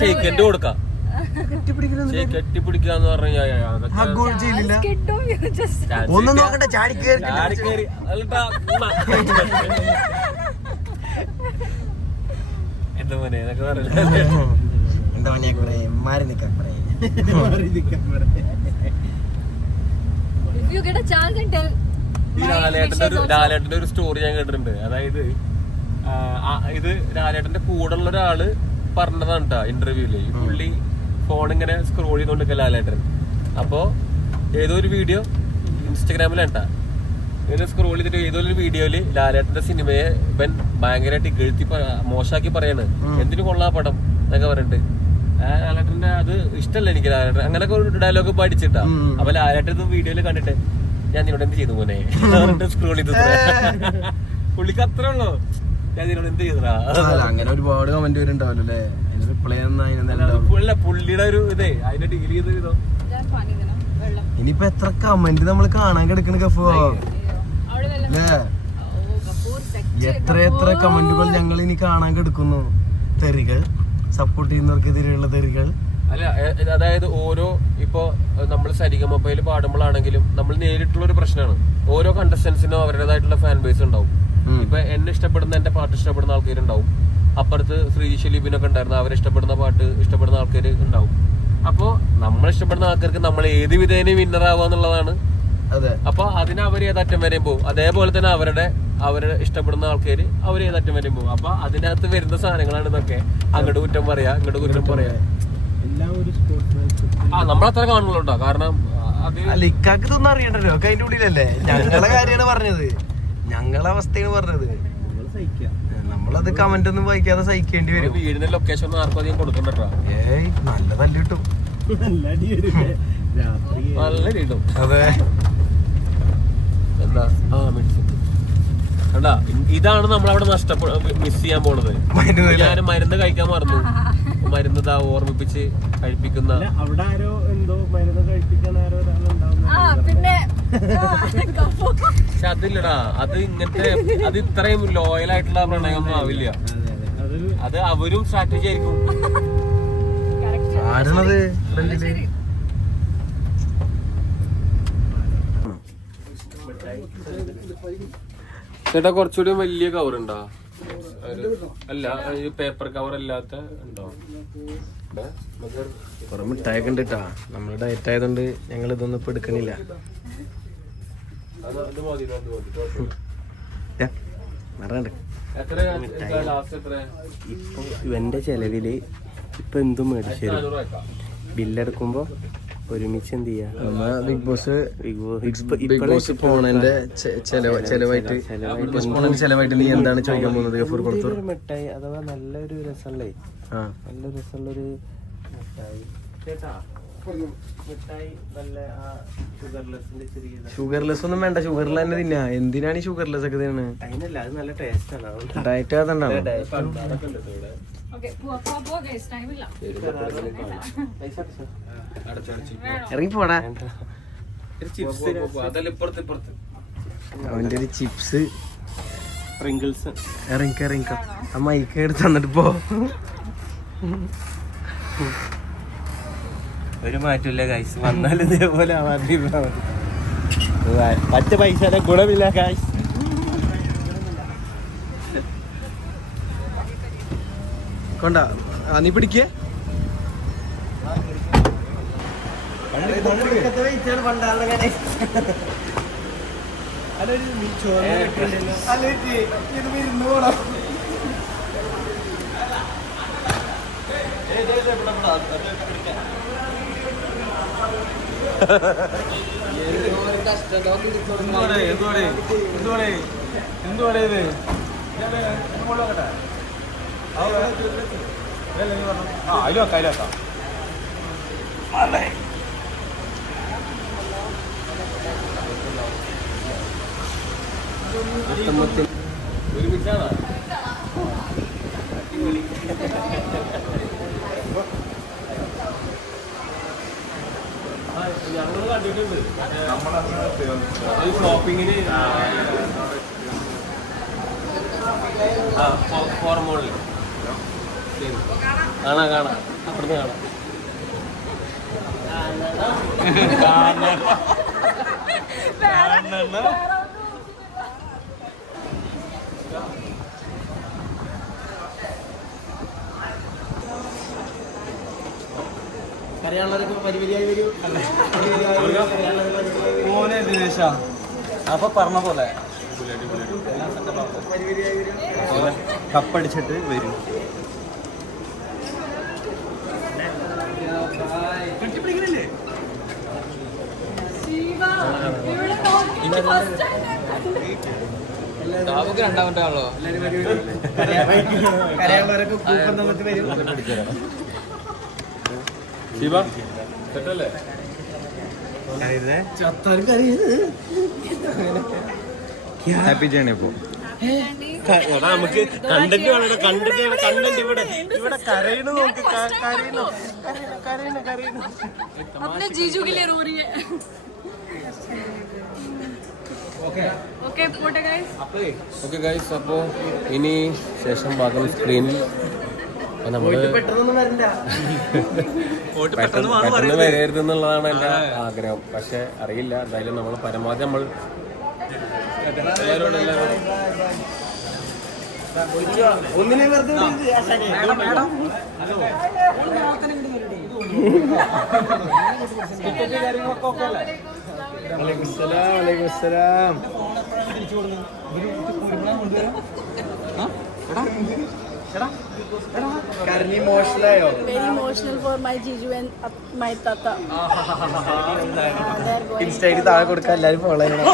Shake hand കൊടുക്കാം, കെട്ടിപ്പിടിക്കാന്ന് പറഞ്ഞാൽ ഒന്നും നോക്കട്ടെ, ചാടിക്കേറി എന്താ മോനെ എന്നൊക്കെ പറയില്ല. എന്താ മണിയൊക്കെ പറയാം, മാറി നിക്കാൻ പറയാം. ഈ ലാലേട്ടന്റെ ഒരു സ്റ്റോറി ഞാൻ കേട്ടിട്ടുണ്ട്. അതായത് ഇത് ലാലേട്ടന്റെ കൂടെ ഉള്ള ഒരാള് പറഞ്ഞതാണ് കേട്ടോ ഇന്റർവ്യൂല്. ഈ പുള്ളി ഫോൺ ഇങ്ങനെ സ്ക്രോൾ ചെയ്തോണ്ടിരിക്കുക ലാലേട്ടൻ. അപ്പോ ഏതോ ഒരു വീഡിയോ ഇൻസ്റ്റഗ്രാമിലാണ് കേട്ടാ, ഇങ്ങനെ സ്ക്രോൾ ചെയ്തിട്ട് ഏതോ ഒരു വീഡിയോയില് ലാലേട്ടന്റെ സിനിമയെ ഇവൻ ഭയങ്കരമായിട്ട് ഇകഴ്ത്തി മോശമാക്കി പറയാണ്. എന്തിനു കൊള്ളാ പടം എന്നൊക്കെ പറഞ്ഞിട്ട്. ലാലേട്ടന്റെ അത് ഇഷ്ടമല്ല എനിക്ക് ലാലേട്ടൻ അങ്ങനൊക്കെ ഒരു ഡയലോഗ് പഠിച്ചിട്ടാ. അപ്പൊ ലാലേട്ടൻ വീഡിയോയില് കണ്ടിട്ട് ഞാൻ നിന്നോട് എന്ത് ചെയ്തു മോനെ സ്ക്രോൾ ചെയ്തു. പുള്ളിക്ക് അത്രേ ഉള്ളൂ, ഞാൻ നിന്നോട് എന്ത് ചെയ്തടാ. അങ്ങനെ ഒരുപാട് കമന്റ് വരുന്നുണ്ടാവല്ലോ. പുള്ളിയുടെ ഒരു ഇതേ അതിനെ ഡീൽ ചെയ്ത് ചെയ്തോ. ഇനിയിപ്പോ എത്ര കമന്റ് നമ്മൾ കാണാൻ കിടക്കണ ഗഫോ അല്ലേ? എത്ര കമന്റുകൾ ഞങ്ങൾ ഇനി കാണാൻ കിടക്കുന്നു. തെറികൾ, സപ്പോർട്ട് ചെയ്യുന്നവർക്കെതിരെയുള്ള തെറികൾ. അല്ല, അതായത് ഓരോ ഇപ്പൊ നമ്മൾ സരിഗമപ്പയിൽ പാടുമ്പോഴാണെങ്കിലും നമ്മൾ നേരിട്ടുള്ള ഒരു പ്രശ്നമാണ്. ഓരോ കണ്ടസ്റ്റൻസിനും അവരുടേതായിട്ടുള്ള ഫാൻ ബേസ് ഉണ്ടാവും. ഇപ്പൊ എന്നെ ഇഷ്ടപ്പെടുന്ന, എന്റെ പാട്ട് ഇഷ്ടപ്പെടുന്ന ആൾക്കാരുണ്ടാവും. അപ്പുറത്ത് ശ്രീജിഷ് ലിബിനൊക്കെ ഉണ്ടായിരുന്നു, അവരിഷ്ടപ്പെടുന്ന പാട്ട് ഇഷ്ടപ്പെടുന്ന ആൾക്കാർ ഉണ്ടാവും. അപ്പോ നമ്മൾ ഇഷ്ടപ്പെടുന്ന ആൾക്കാർക്ക് നമ്മൾ ഏത് വിധേനയും വിന്നർ ആവുക എന്നുള്ളതാണ്. അപ്പൊ അതിന് അവർ ഏതറ്റം വരെയും പോകും. അതേപോലെ തന്നെ അവരുടെ ഇഷ്ടപ്പെടുന്ന ആൾക്കാര് അവർ ഏതറ്റം വരെയും പോകും. അപ്പൊ അതിനകത്ത് വരുന്ന സാധനങ്ങളാണ് ഇതൊക്കെ. അങ്ങോട്ട് കുറ്റം പറയാ, ഇങ്ങോട്ട് കുറ്റം പറയാ. നമ്മളത്ര കാണുള്ളൂ കേട്ടോ. കാരണം ലിക്കാക്ക് ഇതൊന്നും അറിയണ്ടല്ലോ, ഒക്കെ അതിന്റെ ഉള്ളിലല്ലേ. ഞങ്ങളെ കാര്യമാണ് പറഞ്ഞത്, ഞങ്ങളെ അവസ്ഥയാണ് പറഞ്ഞത്. നമ്മളത് കമന്റ് ഒന്നും വായിക്കാതെ സഹിക്കേണ്ടി വരും. വീടിന്റെ ലൊക്കേഷൻ ഒന്നും ആർക്കും അധികം കൊടുക്കണ്ടോ. ഏയ് നല്ല തല്ല് കിട്ടും, നല്ല കിട്ടും. അതെ. എന്താ കണ്ടാ, ഇതാണ് നമ്മളവിടെ മിസ് ചെയ്യാൻ പോണത്. ഞാൻ മരുന്ന് കഴിക്കാൻ മറന്നു. മരുന്ന് ഓർമ്മിപ്പിച്ച് കഴിപ്പിക്കുന്ന അവിടെ ആരോ എന്തോ മരുന്ന് കഴിപ്പിക്കാൻ ആരോ പക്ഷെ അതില്ലടാ, അത് ഇങ്ങനത്തെ അത് ഇത്രയും ലോയൽ ആയിട്ടുള്ള പ്രണയമൊന്നും ആവില്ല. അത് അവരും സ്ട്രാറ്റജി ആയിരിക്കും. ചേട്ടാ കുറച്ചുകൂടി വലിയ കവർ ഉണ്ടോ? അല്ല, പേപ്പർ കവർ അല്ലാത്ത ഉണ്ടോ? കുറെ മിഠായൊക്കെ ഉണ്ട് കേട്ടാ. നമ്മള് ഡയറ്റ് ആയതുകൊണ്ട് ഞങ്ങൾ ഇതൊന്നും ഇപ്പൊ എടുക്കണില്ല. ഇപ്പൊ ഇവന്റെ ചെലവില് ഇപ്പൊ എന്തും മേടിച്ചു ബില്ലെടുക്കുമ്പോ ഒരുമിച്ച് എന്ത് ചെയ്യാ, ബിഗ് ബോസ് പോണേന്റെ ചെലവായിട്ട് നീ എന്താണ് ചോദിക്കാൻ പോകുന്നത്? മിഠായി അഥവാ നല്ലൊരു രസമുള്ളേ, നല്ല രസമുള്ളൊരു മിഠായി. ഷുഗർലെസ് ഒന്നും വേണ്ട, ഷുഗറിൽ തന്നെ തിന്നാ. എന്തിനാണ് ഈ ഷുഗർലെസ് ഒക്കെ തിന്നെ? അതിനല്ല, അത് നല്ല ടേസ്റ്റ് ആണ്. ഡയറ്റ് അതുണ്ടാവും. ഇറങ്ങിപ്പോടാ. അവന്റെ ഒരു ചിപ്സ് ഇറങ്ങിക്ക. ആ മൈക്ക് എടുത്ത് തന്നിട്ട് പോ. ഒരു മാറ്റമില്ല ഗൈസ്, വന്നാലും ഇതേപോലെ പച്ച പൈസ ഗുണമില്ല ഗൈസ്. കൊണ്ട നീ പിടിക്കേ. എന്തുവാടേ ഇത്? അതിലോക്കാം. ഒരുമിച്ചാണ് ഞങ്ങള് കണ്ടിട്ടുണ്ട് ഷോപ്പിങ്ങിന് ഹോർമോണിൽ കാണാം. അപ്പുറത്ത് കാണാം. മോനെ ദിനേശ അപ്പൊ പറഞ്ഞ പോലെ കപ്പടിച്ചിട്ട് വരും. നമുക്ക് രണ്ടാമത്തെ ആളോ ശിവ സെറ്റല്ലേ? ഹാപ്പി ജേണി ഇപ്പൊ നമുക്ക് കണ്ടന്റ് വേണം. കണ്ടന്റ് ഇവിടെ കരയണ നോക്ക്. കരയണ अपने जीजू के लिए रो रही है. Okay photo guys. Okay guys, അപ്പോൾ ഇനി ശേഷം ഭാഗം സ്ക്രീനിൽ നമ്മള് പെട്ടെന്ന് വരരുത് എന്നുള്ളതാണ് എൻ്റെ ആഗ്രഹം. പക്ഷെ അറിയില്ല, എന്തായാലും നമ്മൾ പരമാവധി നമ്മൾ എല്ലാവരോടും ഒന്നിനെ വെറുതെ ഇമോഷണലായോ? Very emotional for my जीजू and my tata. ഇൻസ്റ്റയിൽ താഴെ കൊടുക്കാൻ എല്ലാരും ഫോളോ ചെയ്യണം.